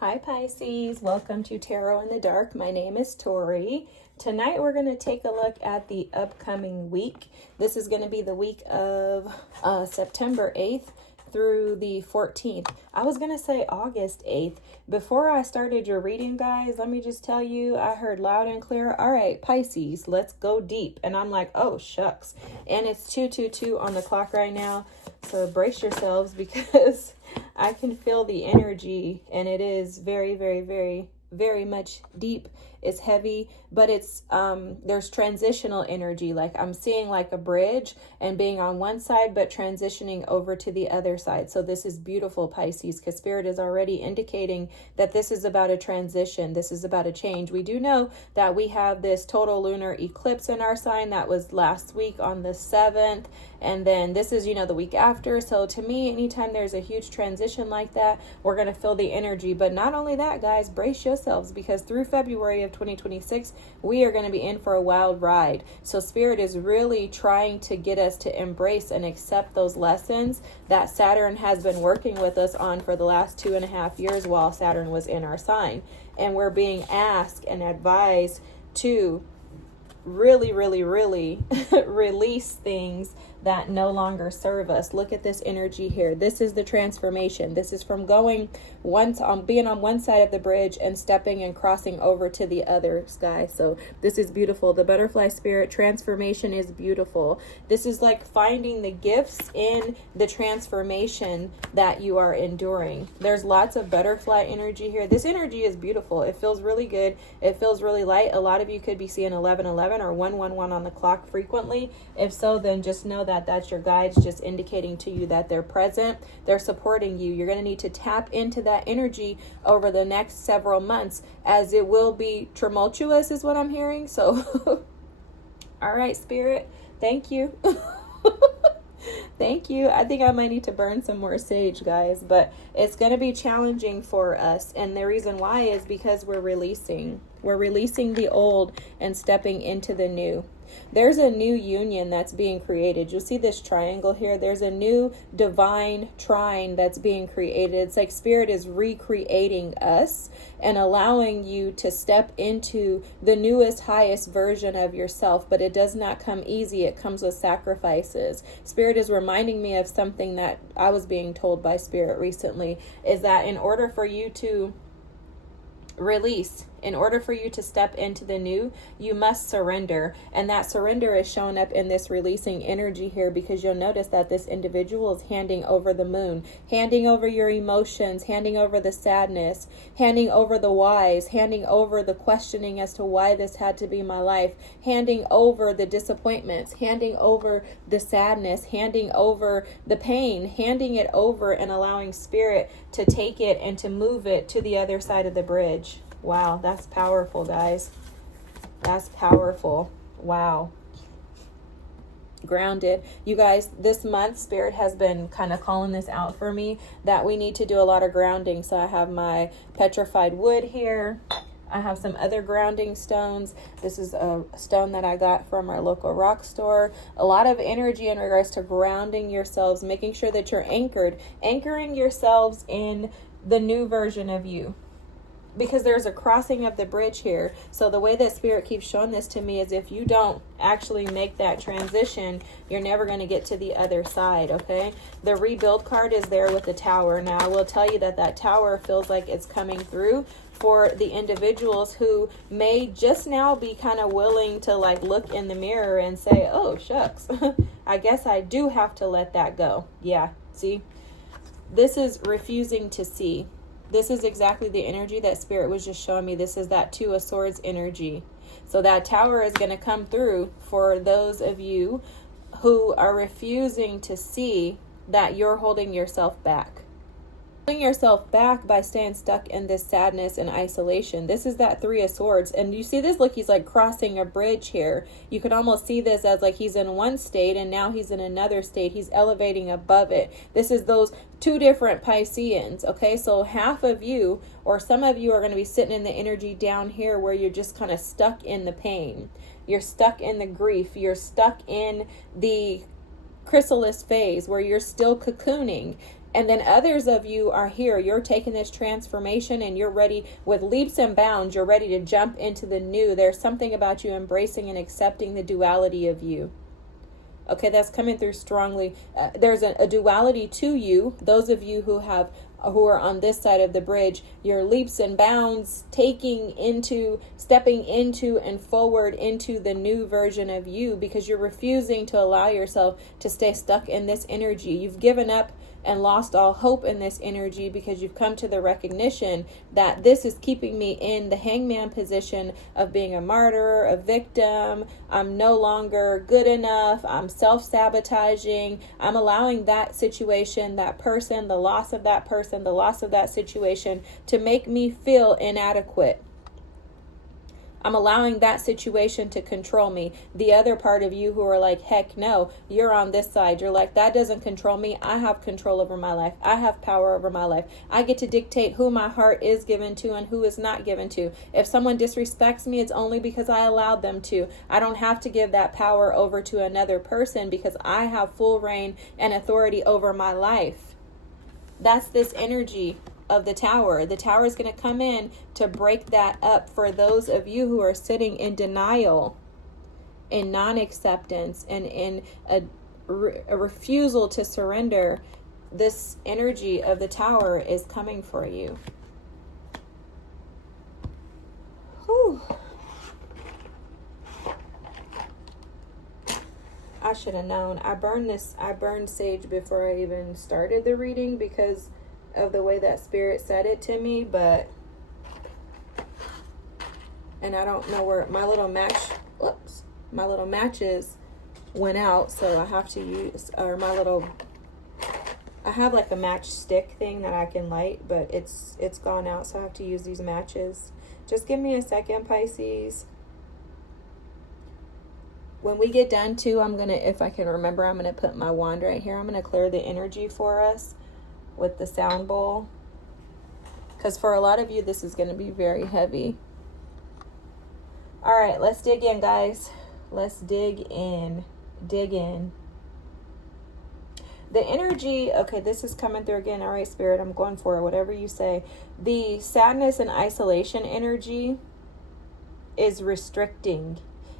Hi Pisces, welcome to Tarot in the Dark. My name is Tori. Tonight we're going to take a look at the upcoming week. This is going to be the week of September 8th through the 14th. I was going to say August 8th. Before I started your reading, guys, let me just tell you, I heard loud and clear, all right, Pisces, let's go deep. And I'm like, oh, shucks. And it's 2:22 on the clock right now. So brace yourselves because I can feel the energy and it is very, very, very, very much deep. It's heavy, but it's there's transitional energy. Like I'm seeing like a bridge and being on one side, but transitioning over to the other side. So this is beautiful, Pisces, because Spirit is already indicating that this is about a transition. This is about a change. We do know that we have this total lunar eclipse in our sign that was last week on the 7th. And then this is, the week after. So to me, anytime there's a huge transition like that, we're going to feel the energy. But not only that, guys, brace yourselves because through February of 2026, we are going to be in for a wild ride. So Spirit is really trying to get us to embrace and accept those lessons that Saturn has been working with us on for the last 2.5 years while Saturn was in our sign. And we're being asked and advised to really, really, really release things that no longer serve us. Look at this energy here. This is the transformation. This is from being on one side of the bridge and stepping and crossing over to the other sky. So this is beautiful. The butterfly spirit transformation is beautiful. This is like finding the gifts in the transformation that you are enduring. There's lots of butterfly energy here. This energy is beautiful. It feels really good. It feels really light. A lot of you could be seeing 1111 or 111 on the clock frequently. If so, then just know that that's your guides just indicating to you that they're present. They're supporting you. You're going to need to tap into that energy over the next several months as it will be tumultuous is what I'm hearing. So, all right, Spirit, thank you. Thank you. I think I might need to burn some more sage, guys, but it's going to be challenging for us. And the reason why is because we're releasing the old and stepping into the new. There's a new union that's being created. You'll see this triangle here. There's a new divine trine that's being created. It's like Spirit is recreating us and allowing you to step into the newest, highest version of yourself. But it does not come easy. It comes with sacrifices. Spirit is reminding me of something that I was being told by Spirit recently, is that in order for you to release, in order for you to step into the new, you must surrender. And that surrender is shown up in this releasing energy here, because you'll notice that this individual is handing over the moon, handing over your emotions, handing over the sadness, handing over the whys, handing over the questioning as to why this had to be my life, handing over the disappointments, handing over the sadness, handing over the pain, handing it over and allowing Spirit to take it and to move it to the other side of the bridge. Wow, that's powerful, guys. That's powerful. Wow. Grounded. You guys, this month, Spirit has been kind of calling this out for me, that we need to do a lot of grounding. So I have my petrified wood here. I have some other grounding stones. This is a stone that I got from our local rock store. A lot of energy in regards to grounding yourselves, making sure that you're anchoring yourselves in the new version of you. Because there's a crossing of the bridge here. So the way that Spirit keeps showing this to me is if you don't actually make that transition, you're never going to get to the other side, okay? The rebuild card is there with the tower. Now, I will tell you that that tower feels like it's coming through for the individuals who may just now be kind of willing to like look in the mirror and say, oh, shucks, I guess I do have to let that go. Yeah, see? This is refusing to see. This is exactly the energy that Spirit was just showing me. This is that Two of Swords energy. So that tower is going to come through for those of you who are refusing to see that you're holding yourself back. Holding yourself back by staying stuck in this sadness and isolation. This is that Three of Swords. And you see this, look, he's like crossing a bridge here. You could almost see this as like he's in one state and now he's in another state. He's elevating above it. This is those two different Pisceans, okay? So half of you or some of you are going to be sitting in the energy down here where you're just kind of stuck in the pain. You're stuck in the grief. You're stuck in the chrysalis phase where you're still cocooning. And then others of you are here. You're taking this transformation and you're ready with leaps and bounds. You're ready to jump into the new. There's something about you embracing and accepting the duality of you. Okay, that's coming through strongly. There's a duality to you. Those of you who are on this side of the bridge, your leaps and bounds, stepping into and forward into the new version of you, because you're refusing to allow yourself to stay stuck in this energy. You've given up and lost all hope in this energy because you've come to the recognition that this is keeping me in the hangman position of being a martyr, a victim. I'm no longer good enough. I'm self-sabotaging. I'm allowing that situation, that person, the loss of that person, the loss of that situation to make me feel inadequate. I'm allowing that situation to control me. The other part of you who are like, heck no, you're on this side. You're like, that doesn't control me. I have control over my life. I have power over my life. I get to dictate who my heart is given to and who is not given to. If someone disrespects me, it's only because I allowed them to. I don't have to give that power over to another person because I have full reign and authority over my life. That's this energy of the tower. The tower is going to come in to break that up for those of you who are sitting in denial, in non-acceptance, and in a refusal to surrender. This energy of the tower is coming for you. Whew. I should have known. I burned sage before I even started the reading because of the way that spirit said it to me, and I don't know where my little matches went out, so I have to use, I have like a matchstick thing that I can light, but it's gone out, so I have to use these matches. Just give me a second, Pisces. When we get done too, if I can remember, I'm gonna put my wand right here. I'm gonna clear the energy for us with the sound bowl, because for a lot of you this is going to be very heavy. All right, let's dig in, guys. Let's dig in. The energy, okay, this is coming through again. All right, spirit, I'm going for it, whatever you say. The sadness and isolation energy is restricting.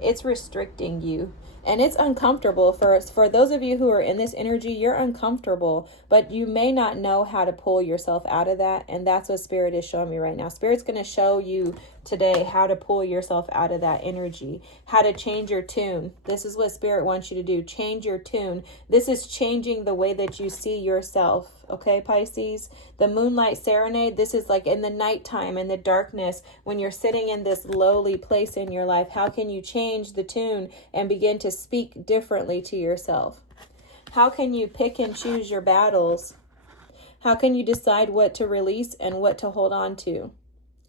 It's restricting you. And it's uncomfortable for those of you who are in this energy. You're uncomfortable, but you may not know how to pull yourself out of that. And that's what Spirit is showing me right now. Spirit's going to show you today how to pull yourself out of that energy, how to change your tune. This is what Spirit wants you to do. Change your tune. This is changing the way that you see yourself. Okay, Pisces? The moonlight serenade, this is like in the nighttime, in the darkness, when you're sitting in this lowly place in your life. How can you change the tune and begin to speak differently to yourself? How can you pick and choose your battles? How can you decide what to release and what to hold on to?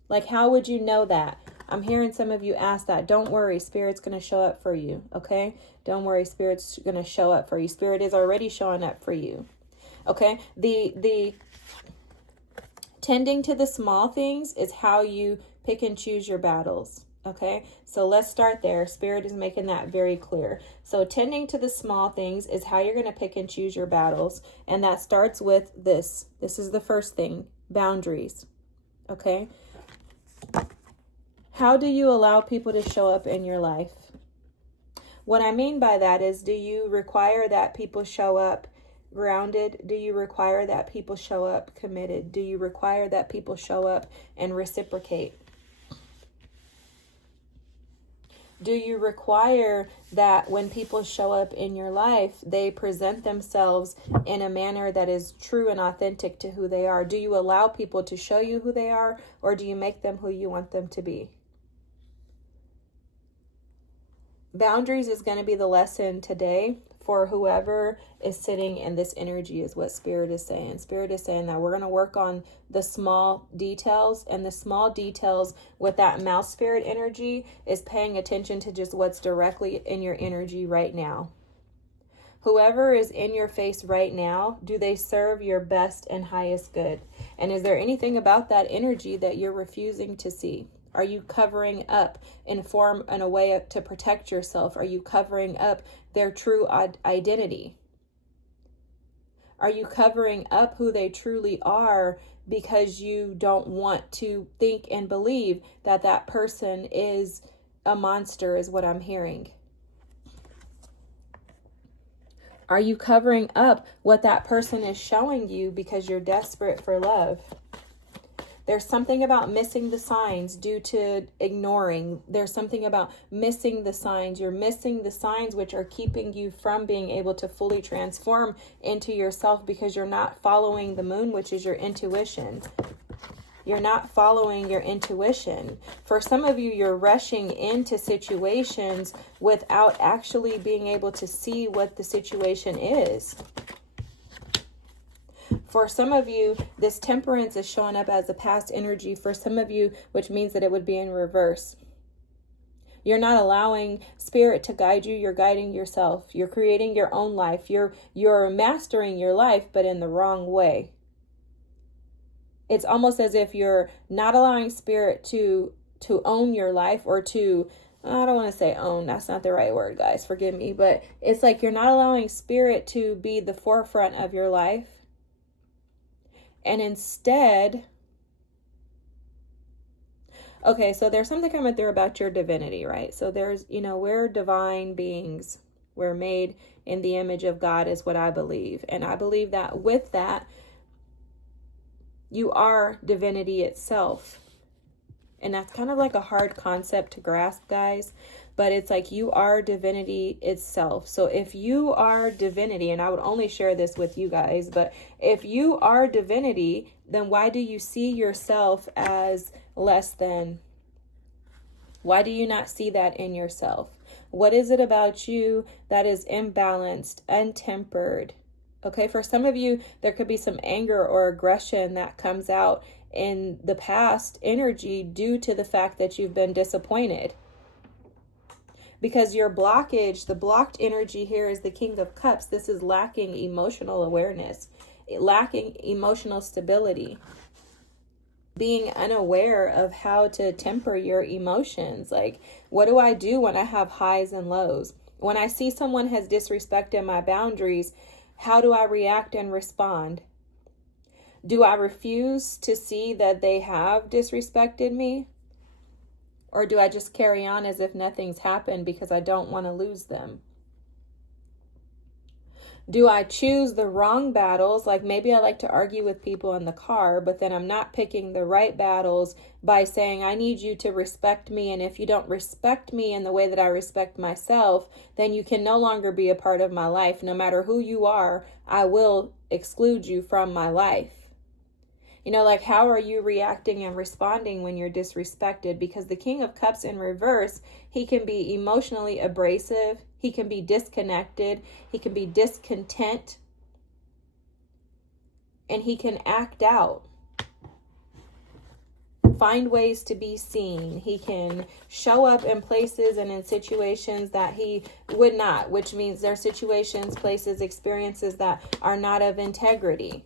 Like, how would you know that? I'm hearing some of you ask that. Don't worry, Spirit's going to show up for you, okay? Don't worry, Spirit's going to show up for you. Spirit is already showing up for you. Okay, the tending to the small things is how you pick and choose your battles. Okay, so let's start there. Spirit is making that very clear. So tending to the small things is how you're going to pick and choose your battles. And that starts with this. This is the first thing, boundaries. Okay, how do you allow people to show up in your life? What I mean by that is, do you require that people show up grounded? Do you require that people show up committed? Do you require that people show up and reciprocate? Do you require that when people show up in your life, they present themselves in a manner that is true and authentic to who they are? Do you allow people to show you who they are, or do you make them who you want them to be? Boundaries is going to be the lesson today for whoever is sitting in this energy, is what Spirit is saying. Spirit is saying that we're going to work on the small details, and the small details with that mouse spirit energy is paying attention to just what's directly in your energy right now. Whoever is in your face right now, do they serve your best and highest good? And is there anything about that energy that you're refusing to see? Are you covering up in a way to protect yourself? Are you covering up their true identity? Are you covering up who they truly are because you don't want to think and believe that that person is a monster, is what I'm hearing? Are you covering up what that person is showing you because you're desperate for love? There's something about missing the signs due to ignoring. There's something about missing the signs. You're missing the signs which are keeping you from being able to fully transform into yourself because you're not following the moon, which is your intuition. You're not following your intuition. For some of you, you're rushing into situations without actually being able to see what the situation is. For some of you, this temperance is showing up as a past energy. For some of you, which means that it would be in reverse. You're not allowing spirit to guide you. You're guiding yourself. You're creating your own life. You're mastering your life, but in the wrong way. It's almost as if you're not allowing spirit to own your life, or to, I don't want to say own, that's not the right word, guys, forgive me, but it's like you're not allowing spirit to be the forefront of your life. And instead, okay, so there's something coming through about your divinity, right? So there's, we're divine beings. We're made in the image of God, is what I believe. And I believe that with that, you are divinity itself. And that's kind of like a hard concept to grasp, guys. But it's like you are divinity itself. So if you are divinity, and I would only share this with you guys, but if you are divinity, then why do you see yourself as less than? Why do you not see that in yourself? What is it about you that is imbalanced, untempered? Okay, for some of you, there could be some anger or aggression that comes out in the past energy due to the fact that you've been disappointed. Because your blockage, the blocked energy here is the King of Cups. This is lacking emotional awareness, lacking emotional stability, being unaware of how to temper your emotions. Like, what do I do when I have highs and lows? When I see someone has disrespected my boundaries, how do I react and respond? Do I refuse to see that they have disrespected me? Or do I just carry on as if nothing's happened because I don't want to lose them? Do I choose the wrong battles? Like maybe I like to argue with people in the car, but then I'm not picking the right battles by saying, I need you to respect me. And if you don't respect me in the way that I respect myself, then you can no longer be a part of my life. No matter who you are, I will exclude you from my life. Like how are you reacting and responding when you're disrespected? Because the King of Cups in reverse, he can be emotionally abrasive. He can be disconnected. He can be discontent. And he can act out. Find ways to be seen. He can show up in places and in situations that he would not, which means there are situations, places, experiences that are not of integrity.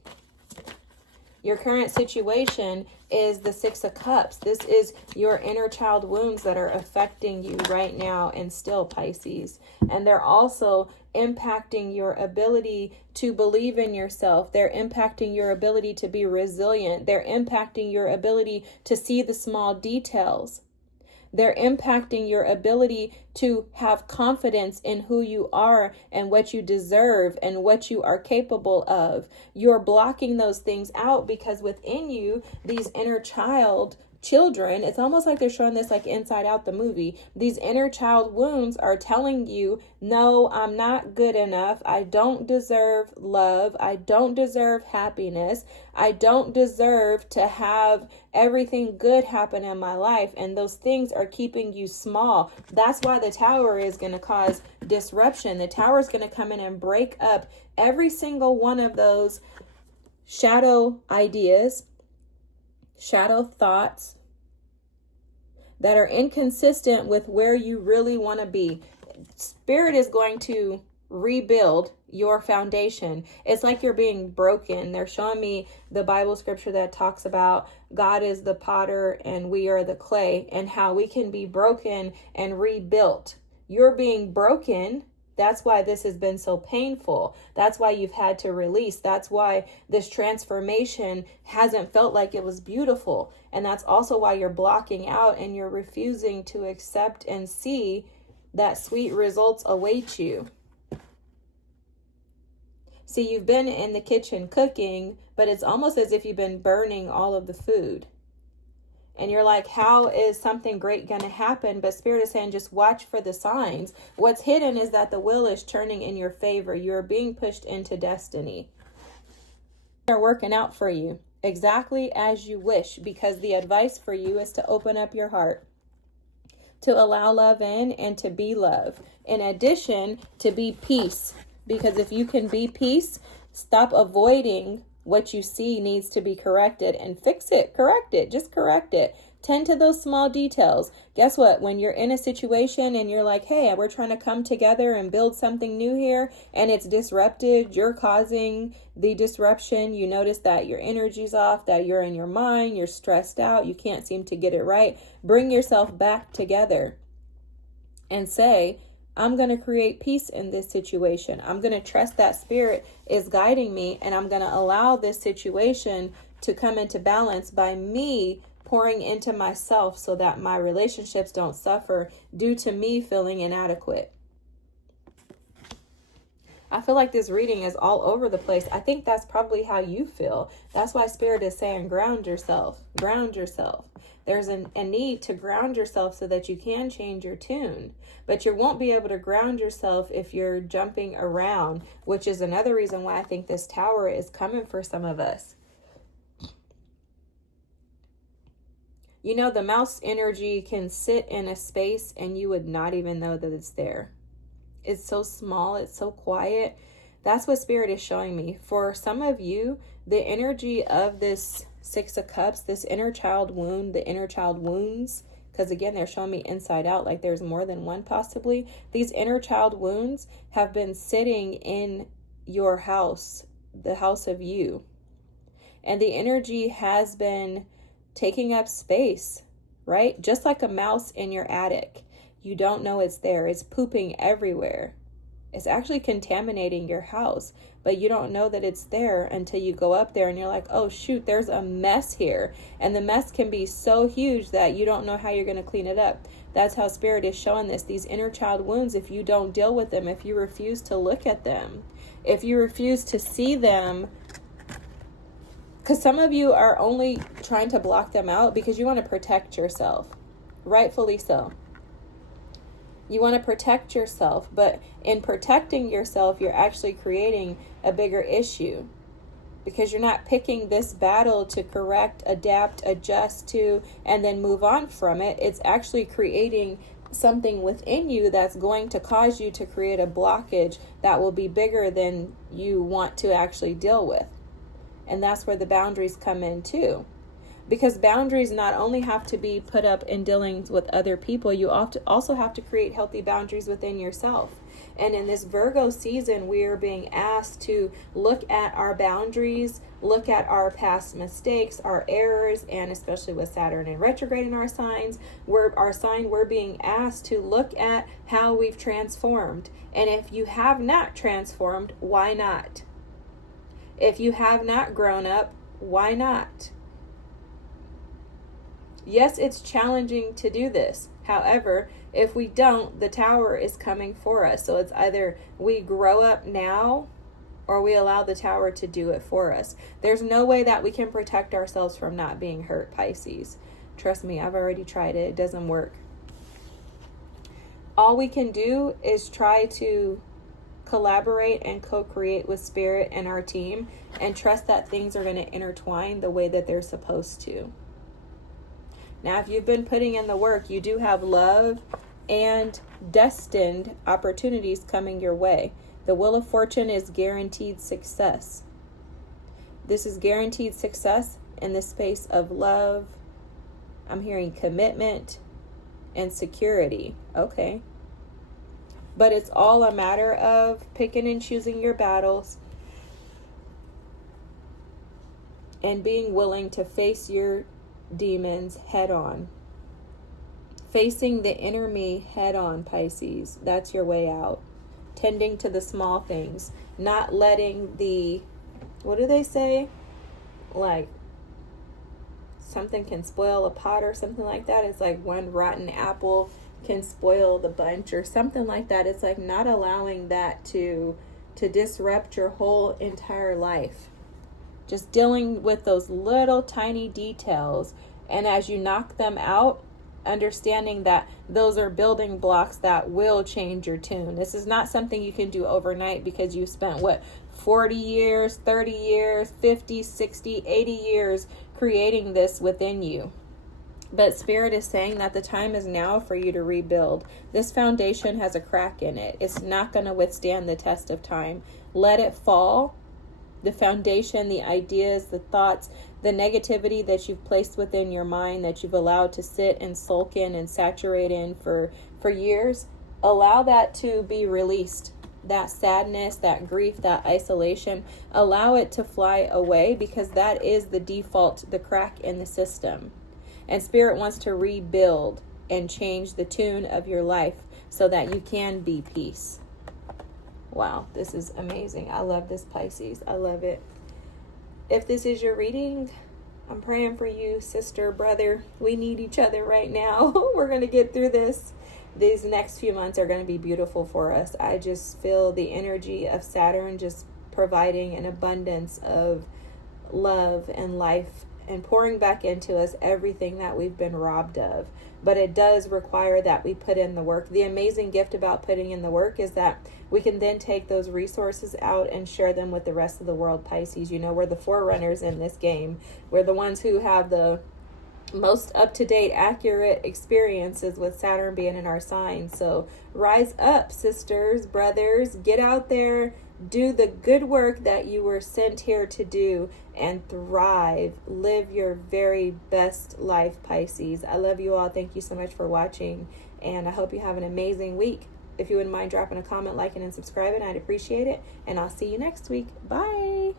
Your current situation is the Six of Cups. This is your inner child wounds that are affecting you right now and still, Pisces. And they're also impacting your ability to believe in yourself. They're impacting your ability to be resilient. They're impacting your ability to see the small details. They're impacting your ability to have confidence in who you are and what you deserve and what you are capable of. You're blocking those things out because within you, these inner children, it's almost like they're showing this like Inside Out, the movie. These inner child wounds are telling you, no, I'm not good enough. I don't deserve love. I don't deserve happiness. I don't deserve to have everything good happen in my life. And those things are keeping you small. That's why the Tower is going to cause disruption. The Tower is going to come in and break up every single one of those shadow ideas, shadow thoughts that are inconsistent with where you really want to be. Spirit is going to rebuild your foundation. It's like you're being broken. They're showing me the Bible scripture that talks about God is the potter and we are the clay, and how we can be broken and rebuilt. You're being broken That's why this has been so painful. That's why you've had to release. That's why this transformation hasn't felt like it was beautiful. And that's also why you're blocking out and you're refusing to accept and see that sweet results await you. See, you've been in the kitchen cooking, but it's almost as if you've been burning all of the food. And you're like, how is something great going to happen? But Spirit is saying, just watch for the signs. What's hidden is that the wheel is turning in your favor. You're being pushed into destiny. They're working out for you exactly as you wish, because the advice for you is to open up your heart, to allow love in, and to be love. In addition, to be peace. Because if you can be peace, stop avoiding what you see needs to be corrected and fix it. Correct it. Just correct it. Tend to those small details. Guess what? When you're in a situation and you're like, hey, we're trying to come together and build something new here, and it's disrupted, you're causing the disruption. You notice that your energy's off, that you're in your mind, you're stressed out, you can't seem to get it right. Bring yourself back together and say, I'm going to create peace in this situation. I'm going to trust that Spirit is guiding me, and I'm going to allow this situation to come into balance by me pouring into myself so that my relationships don't suffer due to me feeling inadequate. I feel like this reading is all over the place. I think that's probably how you feel. That's why Spirit is saying ground yourself. Ground yourself. There's a need to ground yourself so that you can change your tune. But you won't be able to ground yourself if you're jumping around, which is another reason why I think this tower is coming for some of us. You know, the mouse energy can sit in a space and you would not even know that it's there. It's so small, it's so quiet. That's what Spirit is showing me. For some of you, the energy of this Six of Cups, this inner child wound, the inner child wounds, because again, they're showing me inside out, like there's more than one possibly. These inner child wounds have been sitting in your house, the house of you. And the energy has been taking up space, right? Just like a mouse in your attic. You don't know it's there. It's pooping everywhere. It's actually contaminating your house, but you don't know that it's there until you go up there and you're like, oh shoot, there's a mess here. And the mess can be so huge that you don't know how you're going to clean it up. That's how Spirit is showing this. These inner child wounds, if you don't deal with them, if you refuse to look at them, if you refuse to see them, because some of you are only trying to block them out because you want to protect yourself. Rightfully so. You want to protect yourself, but in protecting yourself, you're actually creating a bigger issue because you're not picking this battle to correct, adapt, adjust to, and then move on from it. It's actually creating something within you that's going to cause you to create a blockage that will be bigger than you want to actually deal with. And that's where the boundaries come in too. Because boundaries not only have to be put up in dealings with other people, you also have to create healthy boundaries within yourself. And in this Virgo season, we are being asked to look at our boundaries, look at our past mistakes, our errors, and especially with Saturn in retrograde in our signs, we're being asked to look at how we've transformed. And if you have not transformed, why not? If you have not grown up, why not? Yes, it's challenging to do this. However, if we don't, the tower is coming for us. So it's either we grow up now or we allow the tower to do it for us. There's no way that we can protect ourselves from not being hurt, Pisces. Trust me, I've already tried it. It doesn't work. All we can do is try to collaborate and co-create with Spirit and our team and trust that things are going to intertwine the way that they're supposed to. Now, if you've been putting in the work, you do have love and destined opportunities coming your way. The Wheel of Fortune is guaranteed success. This is guaranteed success in the space of love. I'm hearing commitment and security. Okay. But it's all a matter of picking and choosing your battles and being willing to face your demons head on. Facing the inner me head on, Pisces. That's your way out. tending to the small things, not letting the, what do they say? Like, something can spoil a pot or something like that. It's like one rotten apple can spoil the bunch or something like that. It's like not allowing that to disrupt your whole entire life. Just dealing with those little tiny details. And as you knock them out, understanding that those are building blocks that will change your tune. This is not something you can do overnight because you spent 40 years, 30 years, 50, 60, 80 years creating this within you. But Spirit is saying that the time is now for you to rebuild. This foundation has a crack in it. It's not going to withstand the test of time. Let it fall. The foundation, the ideas, the thoughts, the negativity that you've placed within your mind, that you've allowed to sit and sulk in and saturate in for years, allow that to be released. That sadness, that grief, that isolation, allow it to fly away, because that is the default, the crack in the system. And Spirit wants to rebuild and change the tune of your life so that you can be peace. Wow, this is amazing. I love this, Pisces. I love it. If this is your reading, I'm praying for you, sister, brother. We need each other right now. We're going to get through this. These next few months are going to be beautiful for us. I just feel the energy of Saturn just providing an abundance of love and life and pouring back into us everything that we've been robbed of. But it does require that we put in the work. The amazing gift about putting in the work is that we can then take those resources out and share them with the rest of the world, Pisces. You know, we're the forerunners in this game. We're the ones who have the most up-to-date, accurate experiences with Saturn being in our sign. So rise up, sisters, brothers. Get out there. Do the good work that you were sent here to do and thrive. Live your very best life, Pisces. I love you all. Thank you so much for watching, and I hope you have an amazing week. If you wouldn't mind dropping a comment, liking, and subscribing, I'd appreciate it. And I'll see you next week. Bye.